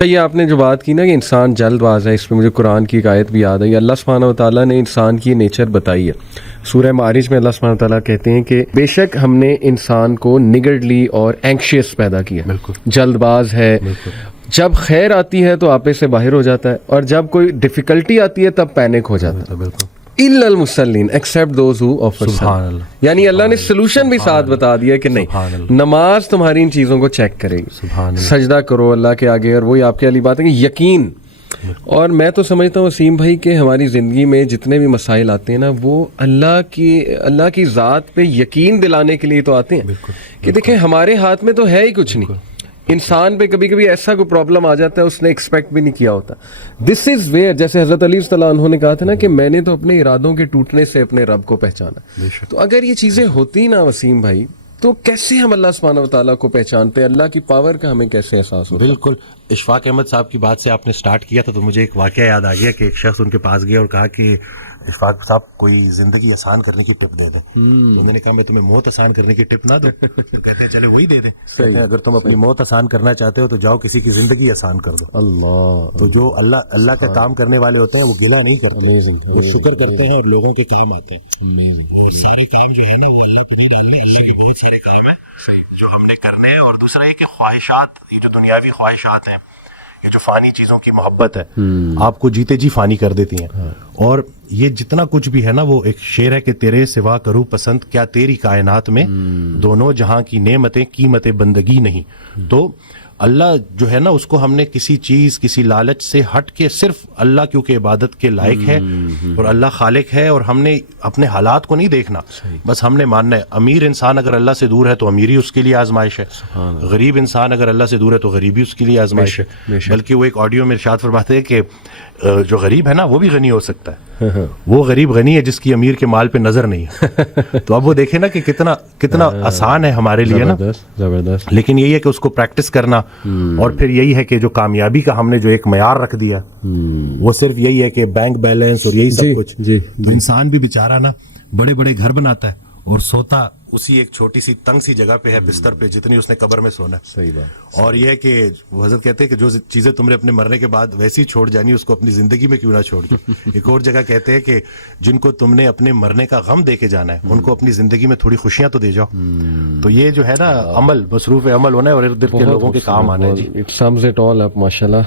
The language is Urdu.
یہ آپ نے جو بات کی نا کہ انسان جلد باز ہے، اس پہ مجھے قرآن کی ایک آیت بھی یاد ہے. اللہ سبحانہ و تعالیٰ نے انسان کی نیچر بتائی ہے. سورہ معارج میں اللہ سبحانہ و تعالیٰ کہتے ہیں کہ بے شک ہم نے انسان کو نگڑلی اور اینکشیس پیدا کیا. بالکل جلد باز ہے. جب خیر آتی ہے تو آپے سے باہر ہو جاتا ہے، اور جب کوئی ڈیفیکلٹی آتی ہے تب پینک ہو جاتا ہے. بالکل الا المصلین ایکسیپٹ دوز ہو آفر. سبحان اللہ. یعنی اللہ نے سلوشن بھی ساتھ بتا دیا کہ نہیں، نماز تمہاری ان چیزوں کو چیک کرے گی. سبحان اللہ. سجدہ کرو اللہ کے آگے، اور وہی آپ کی علی بات ہے کہ یقین. اور میں تو سمجھتا ہوں وسیم بھائی کہ ہماری زندگی میں جتنے بھی مسائل آتے ہیں نا، وہ اللہ کی ذات پہ یقین دلانے کے لیے تو آتے ہیں کہ دیکھیں ہمارے ہاتھ میں تو ہے ہی کچھ نہیں. انسان پہ کبھی کبھی ایسا کوئی پرابلم آ جاتا ہے اس نے ایکسپیکٹ بھی نہیں کیا ہوتا. دس از ویئر، جیسے حضرت علی رضی اللہ عنہ نے کہا تھا نا کہ میں نے تو اپنے ارادوں کے ٹوٹنے سے اپنے رب کو پہچانا. تو اگر یہ چیزیں ہوتی نا وسیم بھائی، تو کیسے ہم اللہ سبحانہ و تعالیٰ کو پہچانتے، اللہ کی پاور کا ہمیں کیسے احساس ہوتا. بالکل. اشفاق احمد صاحب کی بات سے آپ نے سٹارٹ کیا تھا تو مجھے ایک واقعہ یاد آ گیا کہ ایک شخص ان کے پاس گیا اور کہا کہ اشفاق صاحب کوئی زندگی آسان کرنے کی ٹپ دے دو. انہوں نے کہا میں تمہیں موت آسان کرنے کی ٹپ نہ دوں. کہتے ہیں چلے وہی دے دیں. اگر تم اپنی موت آسان کرنا چاہتے ہو تو جاؤ کسی کی زندگی آسان کر دو. اللہ. تو جو اللہ کا کام کرنے والے ہوتے ہیں وہ گلہ نہیں کرتے، وہ شکر کرتے ہیں اور لوگوں کے کام آتے ہیں. وہ سارے کام جو ہے نا وہ اللہ پہ نہیں ڈالنے، اللہ کے بہت سارے کام ہیں جو ہم نے کرنے ہیں. اور دوسرا یہ کہ خواہشات، یہ جو دنیاوی خواہشات ہیں، یہ جو فانی چیزوں کی محبت ہے، آپ کو جیتے جی فانی کر دیتی ہیں. اور یہ جتنا کچھ بھی ہے نا، وہ ایک شعر ہے کہ تیرے سوا کروں پسند کیا تیری کائنات میں، دونوں جہاں کی نعمتیں قیمت بندگی نہیں. تو اللہ جو ہے نا اس کو ہم نے کسی چیز، کسی لالچ سے ہٹ کے صرف اللہ کیونکہ عبادت کے لائق ہے اور اللہ خالق ہے، اور ہم نے اپنے حالات کو نہیں دیکھنا، بس ہم نے ماننا ہے. امیر انسان اگر اللہ سے دور ہے تو امیری اس کے لیے آزمائش ہے، غریب انسان اگر اللہ سے دور ہے تو غریبی اس کے لیے آزمائش ہے. بلکہ وہ ایک آڈیو میں ارشاد فرماتے ہیں کہ جو غریب ہے نا وہ بھی غنی ہو سکتا ہے. وہ غریب غنی ہے جس کی امیر کے مال پہ نظر نہیں ہے. تو اب وہ دیکھیں نا کہ کتنا آسان ہے ہمارے لیے نا. زبردست. لیکن یہی ہے کہ اس کو پریکٹس کرنا، اور پھر یہی ہے کہ جو کامیابی کا ہم نے جو ایک معیار رکھ دیا وہ صرف یہی ہے کہ بینک بیلنس اور یہی سب کچھ. تو انسان بھی بیچارہ نا بڑے بڑے گھر بناتا ہے اور سوتا اسی ایک چھوٹی سی تنگ سی جگہ پہ ہے، بستر پہ، جتنی اس نے قبر میں سونا ہے. صحیح بات. اور یہ ہے کہ وہ حضرت کہتے ہیں کہ جو چیزیں تم نے اپنے مرنے کے بعد ویسی چھوڑ جانی اس کو اپنی زندگی میں کیوں نہ چھوڑ دو. ایک اور جگہ کہتے ہیں کہ جن کو تم نے اپنے مرنے کا غم دے کے جانا ہے ان کو اپنی زندگی میں تھوڑی خوشیاں تو دے جاؤ. تو یہ جو ہے نا عمل، مصروف عمل ہونا ہے اور ارد گرد کے لوگوں کے کام آنا ہے. جی اٹ سمز اٹ آل اپ. ماشاءاللہ.